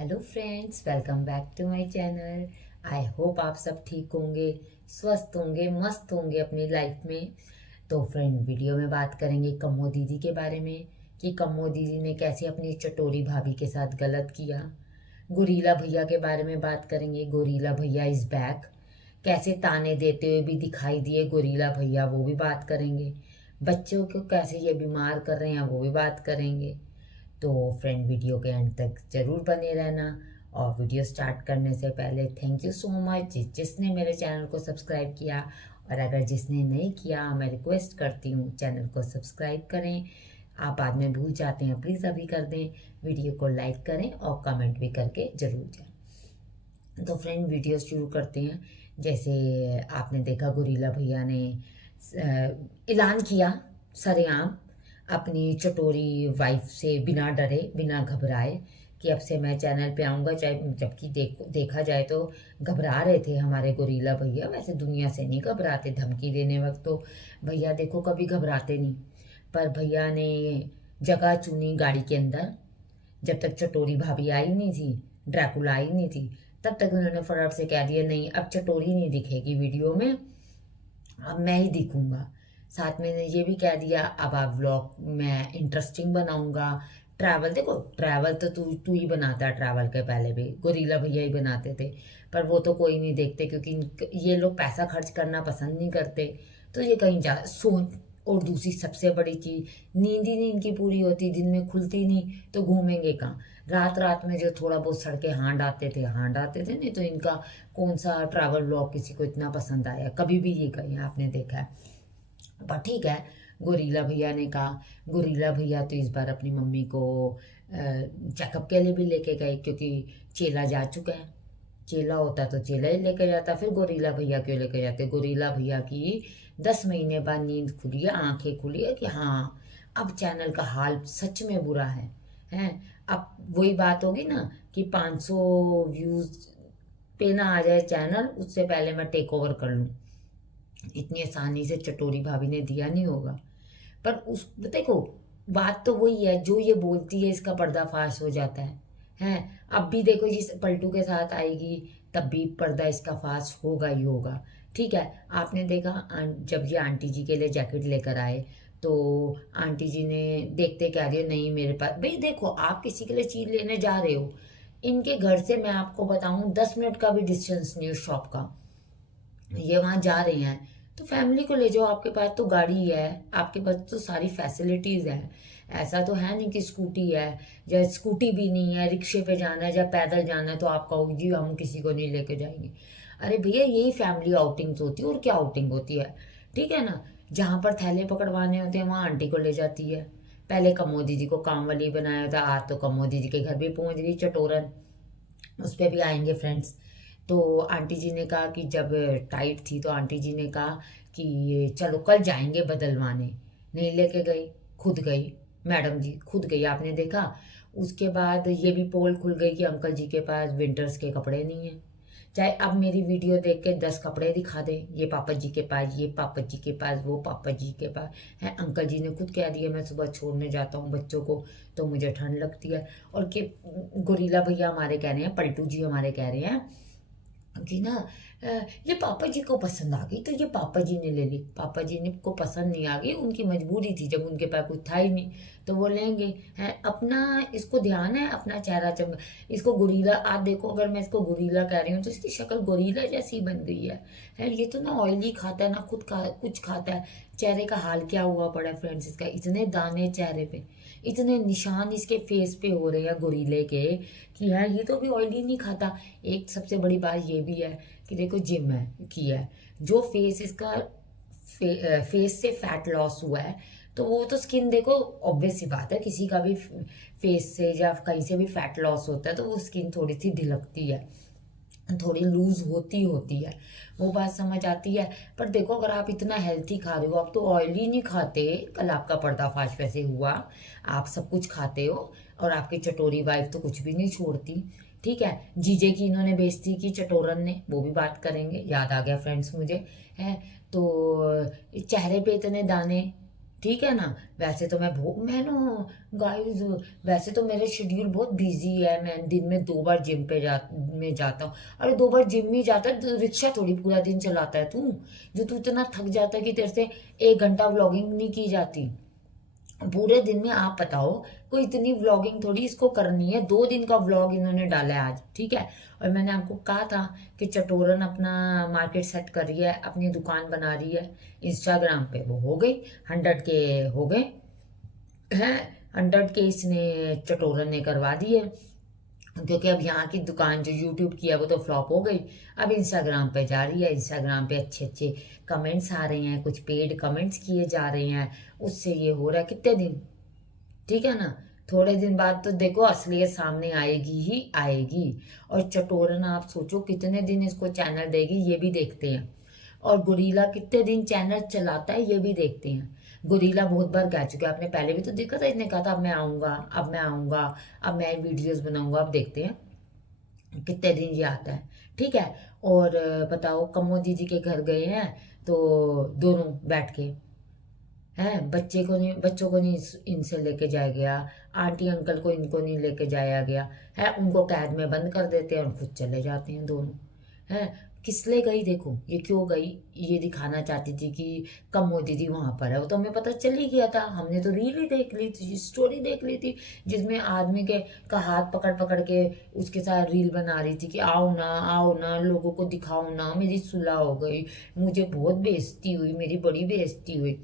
Hello friends, welcome back to my channel. I hope आप सब ठीक होंगे, स्वस्थ होंगे, मस्त होंगे अपनी लाइफ में। तो फ्रेंड, वीडियो में बात करेंगे कम्मो दीदी के बारे में कि कम्मो दीदी ने कैसे अपनी चटोरी भाभी के साथ गलत किया। गोरीला भैया के बारे में बात करेंगे, गोरीला भैया इज़ बैक। कैसे ताने देते हुए भी दिखाई दिए गोरीला भैया, वो भी बात करेंगे। बच्चों को कैसे ये बीमार कर रहे हैं, वो भी बात करेंगे। तो फ्रेंड, वीडियो के एंड तक ज़रूर बने रहना। और वीडियो स्टार्ट करने से पहले थैंक यू सो मच जिसने मेरे चैनल को सब्सक्राइब किया, और अगर जिसने नहीं किया मैं रिक्वेस्ट करती हूँ चैनल को सब्सक्राइब करें। आप बाद में भूल जाते हैं, प्लीज़ अभी कर दें। वीडियो को लाइक करें और कमेंट भी करके ज़रूर जाएं। तो फ्रेंड, वीडियो शुरू करते हैं। जैसे आपने देखा, गोरीला भैया ने ऐलान किया सरेआम अपनी चटोरी वाइफ से, बिना डरे बिना घबराए, कि अब से मैं चैनल पे आऊँगा चाहे। जबकि देखा जाए तो घबरा रहे थे हमारे गोरीला भैया, वैसे दुनिया से नहीं घबराते। धमकी देने वक्त तो भैया देखो कभी घबराते नहीं, पर भैया ने जगह चुनी गाड़ी के अंदर। जब तक चटोरी भाभी आई नहीं थी, ड्रैकुला आई नहीं थी, तब तक उन्होंने फटाफट से कह दिया, नहीं अब चटोरी नहीं दिखेगी वीडियो में, अब मैं ही दिखूंगा। साथ में ने ये भी कह दिया, अब आप व्लॉग मैं इंटरेस्टिंग बनाऊंगा। ट्रैवल, देखो ट्रैवल तो तू तू ही बनाता है, ट्रैवल के पहले भी गोरीला भैया ही बनाते थे, पर वो तो कोई नहीं देखते क्योंकि ये लोग पैसा खर्च करना पसंद नहीं करते। तो ये कहीं जा सो। और दूसरी सबसे बड़ी चीज़, नींद ही नहीं इनकी पूरी होती, दिन में खुलती नहीं, तो घूमेंगे कहाँ। रात रात में जो थोड़ा बहुत सड़कें हाँड आते थे, हाँड आते थे, नहीं तो इनका कौन सा ट्रैवल व्लॉग किसी को इतना पसंद आया, कभी भी ये कहीं आपने देखा है। पर ठीक है, गोरीला भैया ने कहा। गोरीला भैया तो इस बार अपनी मम्मी को चेकअप के लिए भी लेके गए, क्योंकि चेला जा चुका है। चेला होता तो चेला ही लेके जाता, फिर गोरीला भैया क्यों लेके जाते। गोरीला भैया की 10 महीने बाद नींद खुली है, आंखें खुली है कि हाँ अब चैनल का हाल सच में बुरा है। हैं, अब वही बात होगी ना कि 500 व्यूज पे ना आ जाए चैनल, उससे पहले मैं टेक ओवर कर लूँ। इतनी आसानी से चटोरी भाभी ने दिया नहीं होगा। पर उस देखो, बात तो वही है, जो ये बोलती है इसका पर्दाफाश हो जाता है। हैं, अब भी देखो जिस पलटू के साथ आएगी तब भी पर्दा इसका फाश होगा ही होगा। ठीक है, आपने देखा जब ये आंटी जी के लिए जैकेट लेकर आए, तो आंटी जी ने देखते कह दिया, नहीं मेरे पास। भाई देखो, आप किसी के लिए चीज़ लेने जा रहे हो, इनके घर से मैं आपको बताऊं 10 मिनट का भी डिस्टेंस नहीं उस शॉप का। ये वहाँ जा रहे हैं तो फैमिली को ले जाओ, आपके पास तो गाड़ी है, आपके पास तो सारी फैसिलिटीज़ हैं। ऐसा तो है नहीं कि स्कूटी है, या स्कूटी भी नहीं है, रिक्शे पे जाना है या पैदल जाना है तो आप कहोगे जी हम किसी को नहीं लेके जाएंगे। अरे भैया, यही फैमिली आउटिंग्स होती है, और क्या आउटिंग होती है। ठीक है ना, जहाँ पर थैले पकड़वाने होते हैं वहाँ आंटी को ले जाती है। पहले कमो दीदी को काम वाली बनाया था, आज तो कमो दीदी के घर भी पहुँच गई चटोरन। उस पर भी आएंगे फ्रेंड्स। तो आंटी जी ने कहा कि जब टाइट थी तो आंटी जी ने कहा कि चलो कल जाएंगे बदलवाने। नहीं लेके गई, खुद गई। मैडम जी खुद गई, आपने देखा। उसके बाद ये भी पोल खुल गई कि अंकल जी के पास विंटर्स के कपड़े नहीं हैं। चाहे अब मेरी वीडियो देख के 10 कपड़े दिखा दे, ये पापा जी के पास, ये पापा जी के पास, वो पापा जी के पास है। अंकल जी ने खुद कह दिया, मैं सुबह छोड़ने जाता हूँ बच्चों को तो मुझे ठंड लगती है। और कि गोरीला भैया हमारे कह रहे हैं, पलटू जी हमारे कह रहे हैं कि ना ये पापा जी को पसंद आ गई तो ये पापा जी ने ले ली। पापा जी ने को पसंद नहीं आ गई, उनकी मजबूरी थी, जब उनके पास कुछ था ही नहीं तो वो लेंगे। हैं, अपना इसको ध्यान है, अपना चेहरा चमका। इसको गोरीला, आप देखो, अगर मैं इसको गोरीला कह रही हूँ तो इसकी शक्ल गोरीला जैसी बन गई है। ये तो ना ऑयली खाता है ना खुद का कुछ खाता है। चेहरे का हाल क्या हुआ पड़ा है फ्रेंड्स, इसका इतने दाने चेहरे पे, इतने निशान इसके फेस पे हो रहे हैं गोरीले के, कि है ये तो भी ऑयली नहीं खाता। एक सबसे बड़ी बात ये भी है कि देखो जिम है किया है, जो फेस इसका फेस से फैट लॉस हुआ है, तो वो तो स्किन देखो, ऑब्वियस सी बात है, किसी का भी फेस से या कहीं से भी फैट लॉस होता है तो वो स्किन थोड़ी सी ढिलकती है, थोड़ी लूज होती है, वो बात समझ आती है। पर देखो, अगर आप इतना हेल्थी खा रहे हो, आप तो ऑयली नहीं खाते, कल आपका पर्दाफाश वैसे हुआ, आप सब कुछ खाते हो, और आपकी चटोरी वाइफ तो कुछ भी नहीं छोड़ती। ठीक है, जीजे की इन्होंने बेइज्जती की चटोरन ने, वो भी बात करेंगे, याद आ गया फ्रेंड्स मुझे। है तो चेहरे पे इतने दाने, ठीक है ना। वैसे तो मैं ना गाइस, वैसे तो मेरे शेड्यूल बहुत बिजी है, मैं दिन में 2 बार जिम पे में जाता हूँ। अरे 2 बार जिम में जाता है तो रिक्शा थोड़ी पूरा दिन चलाता है तू, जो तू इतना थक जाता है कि तेरे से 1 घंटा व्लॉगिंग नहीं की जाती पूरे दिन में। आप बताओ, कोई इतनी व्लॉगिंग थोड़ी इसको करनी है, 2 दिन का व्लॉग इन्होंने डाला है आज, ठीक है। और मैंने आपको कहा था कि चटोरन अपना मार्केट सेट कर रही है, अपनी दुकान बना रही है। इंस्टाग्राम पे वो हो गई 100 के, हो गए हैं 100 के, इसने चटोरन ने करवा दिए। क्योंकि अब यहाँ की दुकान जो यूट्यूब की है वो तो फ्लॉप हो गई, अब इंस्टाग्राम पे जा रही है। इंस्टाग्राम पे अच्छे अच्छे कमेंट्स आ रहे हैं, कुछ पेड कमेंट्स किए जा रहे हैं, उससे ये हो रहा है कितने दिन, ठीक है ना। थोड़े दिन बाद तो देखो असलियत सामने आएगी ही आएगी। और चटोरन आप सोचो कितने दिन इसको चैनल देगी, ये भी देखते हैं। और गुरीला कितने दिन चैनल चलाता है, ये भी देखते हैं। गुरीला बहुत बार कह चुका है, आपने पहले भी तो देखा था, इसने कहा था अब मैं आऊँगा, अब मैं आऊँगा, अब मैं वीडियोस बनाऊँगा। अब देखते हैं कितने दिन ये आता है, ठीक है। और बताओ, कम्मो दीदी के घर गए हैं तो दोनों बैठ के हैं, बच्चों को नहीं इनसे लेके जाया गया, आंटी अंकल को इनको नहीं लेके जाया गया है, उनको कैद में बंद कर देते हैं और खुद चले जाते हैं दोनों। हैं, किस लिए गई देखो, ये क्यों गई, ये दिखाना चाहती थी कि कम्मो दीदी वहां पर है। वो तो हमें पता चल ही गया था, हमने तो रील ही देख ली थी, स्टोरी देख ली थी, जिसमें आदमी के का हाथ पकड़ पकड़ के उसके साथ रील बना रही थी कि आओ ना लोगों को दिखाओ ना, मेरी सुलह हो गई, मुझे बहुत बेइज्जती हुई, मेरी बड़ी बेइज्जती हुई।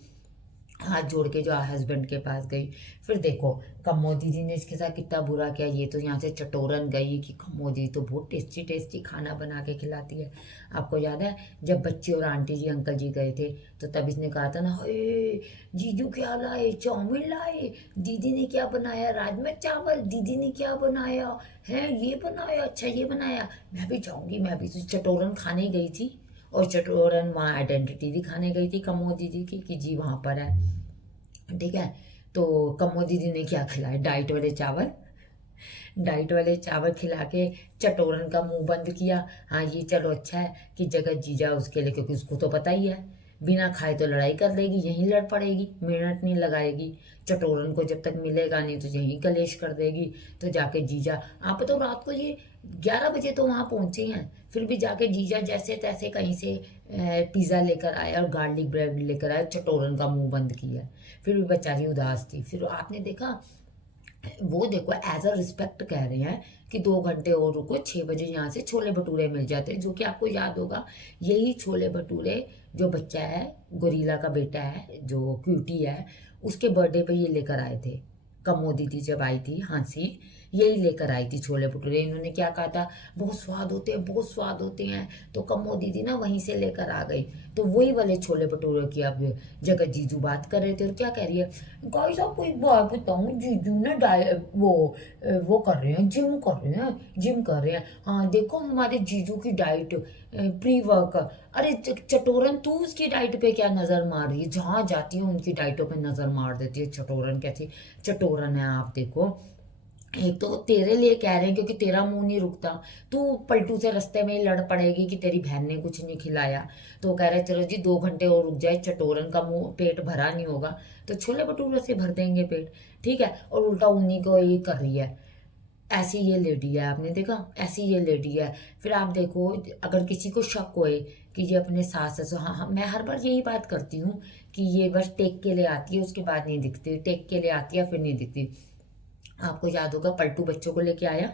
हाथ जोड़ के जो हस्बैंड के पास गई। फिर देखो कम्मो दीदी ने इसके साथ कितना बुरा किया। ये तो यहाँ से चटोरन गई कि कम्मो दीदी तो बहुत टेस्टी टेस्टी खाना बना के खिलाती है। आपको याद है जब बच्चे और आंटी जी अंकल जी गए थे तो तब इसने कहा था ना, हे जीजू क्या लाए, चाउमीन लाए, दीदी ने क्या बनाया, राजमा चावल, दीदी ने क्या बनाया है, ये बनाया, अच्छा ये बनाया, मैं भी जाऊंगी, मैं भी। तो चटोरन खाने गई थी और चटोरन वहाँ आइडेंटिटी दिखाने गई थी कम्मो दीदी की कि जी वहाँ पर है, ठीक है। तो कम्मो दीदी ने क्या खिलाया, डाइट वाले चावल खिला के चटोरन का मुंह बंद किया। हाँ ये चलो अच्छा है कि जगत जीजा उसके लिए, क्योंकि उसको तो पता ही है बिना खाए तो लड़ाई कर देगी, यहीं लड़ पड़ेगी, मिनट नहीं लगाएगी। चटोरन को जब तक मिलेगा नहीं तो यहीं कलेश कर देगी। तो जाके जीजा, आप तो रात को ये 11 बजे तो वहाँ पहुंचे हैं, फिर भी जाके जीजा जैसे तैसे कहीं से पिज़्ज़ा लेकर आया और गार्लिक ब्रेड लेकर आया, चटोरन का मुंह बंद किया। फिर भी बेचारी उदास थी। फिर आपने देखा, वो देखो एज अ रिस्पेक्ट कह रहे हैं कि 2 घंटे और रुको, 6 बजे यहाँ से छोले भटूरे मिल जाते हैं, जो कि आपको याद होगा यही छोले भटूरे जो बच्चा है, गोरीला का बेटा है जो क्यूटी है, उसके बर्थडे पे ये लेकर आए थे। कम्मो दीदी जब आई थी हाँसी, यही लेकर आई थी छोले भटूरे। इन्होंने क्या कहा था, बहुत स्वाद होते हैं, बहुत स्वाद होते हैं। तो कम्मो दीदी ना वहीं से लेकर आ गई। तो वही वाले छोले भटूरे की अब जगत जीजू बात कर रहे थे। और क्या कह रही है, गाइस आपको एक बात बताऊं, जीजू ना वो कर रहे हैं, जिम कर रहे हैं। हाँ देखो हमारे जीजू की डाइट, प्री वर्क। अरे चटोरन तू उसकी डाइट पे क्या नजर मार रही है, जहाँ जाती है उनकी डाइटों पे नजर मार देती है। चटोरन कैसी चटोरन है आप देखो। एक तो वो तेरे लिए कह रहे हैं क्योंकि तेरा मुंह नहीं रुकता, तू पलटू से रास्ते में ही लड़ पड़ेगी कि तेरी बहन ने कुछ नहीं खिलाया। तो वो कह रहे चलो जी 2 घंटे और रुक जाए, चटोरन का मुंह पेट भरा नहीं होगा तो छोले भटूरे से भर देंगे पेट, ठीक है। और उल्टा उन्हीं को ये कर रही है। ऐसी ये लेडी है, आपने देखा ऐसी ये लेडी है। फिर आप देखो, अगर किसी को शक होए कि ये अपने सास ससुर, हाँ हाँ मैं हर बार यही बात करती हूँ कि ये बस टेक के लिए आती है, उसके बाद नहीं दिखती, टेक के लिए आती है फिर नहीं दिखती। आपको याद होगा पलटू बच्चों को लेके आया,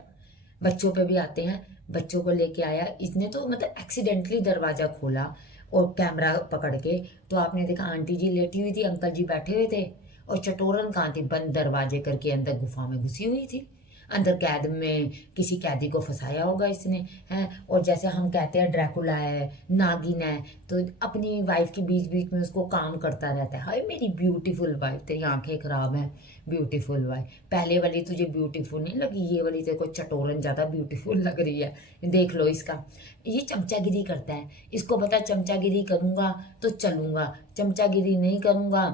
बच्चों पे भी आते हैं, बच्चों को लेके आया, इसने तो मतलब एक्सीडेंटली दरवाजा खोला और कैमरा पकड़ के। तो आपने देखा आंटी जी लेटी हुई थी, अंकल जी बैठे हुए थे, और चटोरन कहाँ थी, बंद दरवाजे करके अंदर गुफा में घुसी हुई थी। अंदर कैद में किसी कैदी को फंसाया होगा इसने, है। और जैसे हम कहते हैं ड्रैकुला है, नागिन है, तो अपनी वाइफ के बीच बीच में उसको काम करता रहता है। हाय मेरी ब्यूटीफुल वाइफ, तेरी आंखें खराब हैं, ब्यूटीफुल वाइफ। पहले वाली तुझे ब्यूटीफुल नहीं लगी, ये वाली तेरे को चटोरन ज्यादा ब्यूटीफुल लग रही है। देख लो इसका, ये चमचागिरी करता है, इसको पता चमचागिरी करूंगा तो चलूंगा, चमचागिरी नहीं करूंगा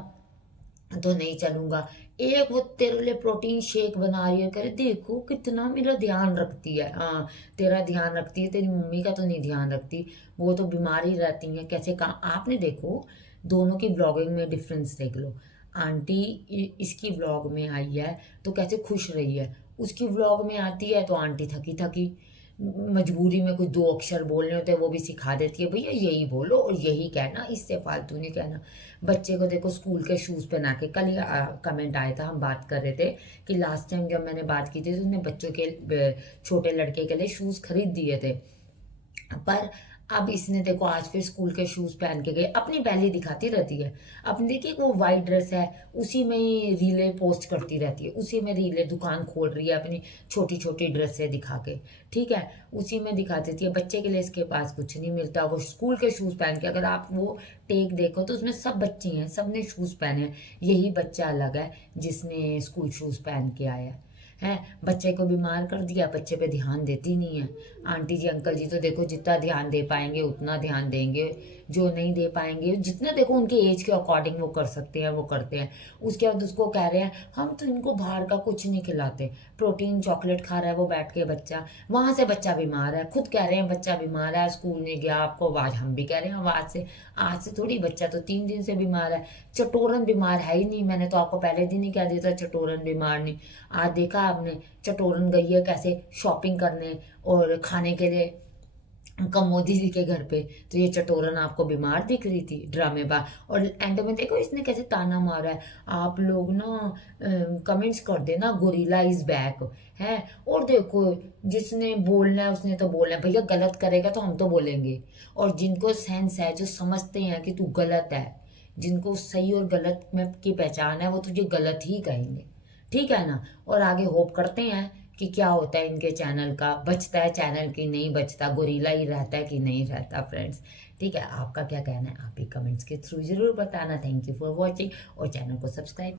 तो नहीं चलूंगा। एक वो तेरे लिए प्रोटीन शेक बना रही है, करे देखो कितना मेरा ध्यान रखती है। हाँ तेरा ध्यान रखती है, तेरी मम्मी का तो नहीं ध्यान रखती, वो तो बीमार ही रहती है। कैसे कहा आपने देखो, दोनों की ब्लॉगिंग में डिफरेंस देख लो। आंटी इसकी व्लॉग में आई है तो कैसे खुश रही है, उसकी व्लॉग में आती है तो आंटी थकी थकी, मजबूरी में कुछ दो अक्षर बोलने होते हैं वो भी सिखा देती है, भैया यही बोलो और यही कहना, इससे फालतू नहीं कहना। बच्चे को देखो स्कूल के शूज़ पहना के, कल ही कमेंट आया था, हम बात कर रहे थे कि लास्ट टाइम जब मैंने बात की थी तो उसने बच्चों के छोटे लड़के के लिए शूज़ खरीद दिए थे, पर अब इसने देखो आज फिर स्कूल के शूज पहन के गए, अपनी बैली दिखाती रहती है। अपनी देखिए वो वाइट ड्रेस है, उसी में ही रीलें पोस्ट करती रहती है, उसी में रीलें, दुकान खोल रही है अपनी छोटी छोटी ड्रेसें दिखा के, ठीक है, उसी में दिखा देती है। बच्चे के लिए इसके पास कुछ नहीं मिलता, वो स्कूल के शूज पहन के, अगर आप वो टेक देखो तो उसमें सब बच्चे हैं, सब ने शूज पहने हैं, यही बच्चा अलग है जिसने स्कूल शूज पहन के आया है। बच्चे को बीमार कर दिया, बच्चे पे ध्यान देती नहीं है। आंटी जी अंकल जी तो देखो जितना ध्यान दे पाएंगे उतना ध्यान देंगे, जो नहीं दे पाएंगे जितना देखो उनके एज के अकॉर्डिंग वो कर सकते हैं वो करते हैं। उसके बाद उसको कह रहे हैं हम तो इनको बाहर का कुछ नहीं खिलाते, प्रोटीन चॉकलेट खा रहा है वो बैठ के बच्चा, वहां से बच्चा बीमार है, खुद कह रहे हैं बच्चा बीमार है, स्कूल नहीं गया, आपको आवाज हम भी कह रहे हैं आज से थोड़ी, बच्चा तो 3 दिन से बीमार है। चटोरन बीमार है ही नहीं, मैंने तो आपको पहले दिन ही कह दिया था चटोरन बीमार नहीं। आज देखा आपने चटोरन गई है कैसे शॉपिंग करने और खाने के लिए कमोदी जी के घर पे, तो ये चटोरन आपको बीमार दिख रही थी ड्रामेबाज। और एंड में देखो इसने कैसे ताना मारा है, आप लोग ना कमेंट्स कर देना गोरिल्ला इज बैक है। और देखो जिसने बोलना है उसने तो बोलना है, भैया गलत करेगा तो हम तो बोलेंगे, और जिनको सेंस है, जो समझते हैं कि तू गलत है, जिनको सही और गलत में की पहचान है, वो तुझे गलत ही कहेंगे, ठीक है ना। और आगे होप करते हैं कि क्या होता है इनके चैनल का, बचता है चैनल की नहीं बचता, गोरिल्ला ही रहता है कि नहीं रहता फ्रेंड्स। ठीक है, आपका क्या कहना है आप ही कमेंट्स के थ्रू जरूर बताना। थैंक यू फॉर वॉचिंग और चैनल को सब्सक्राइब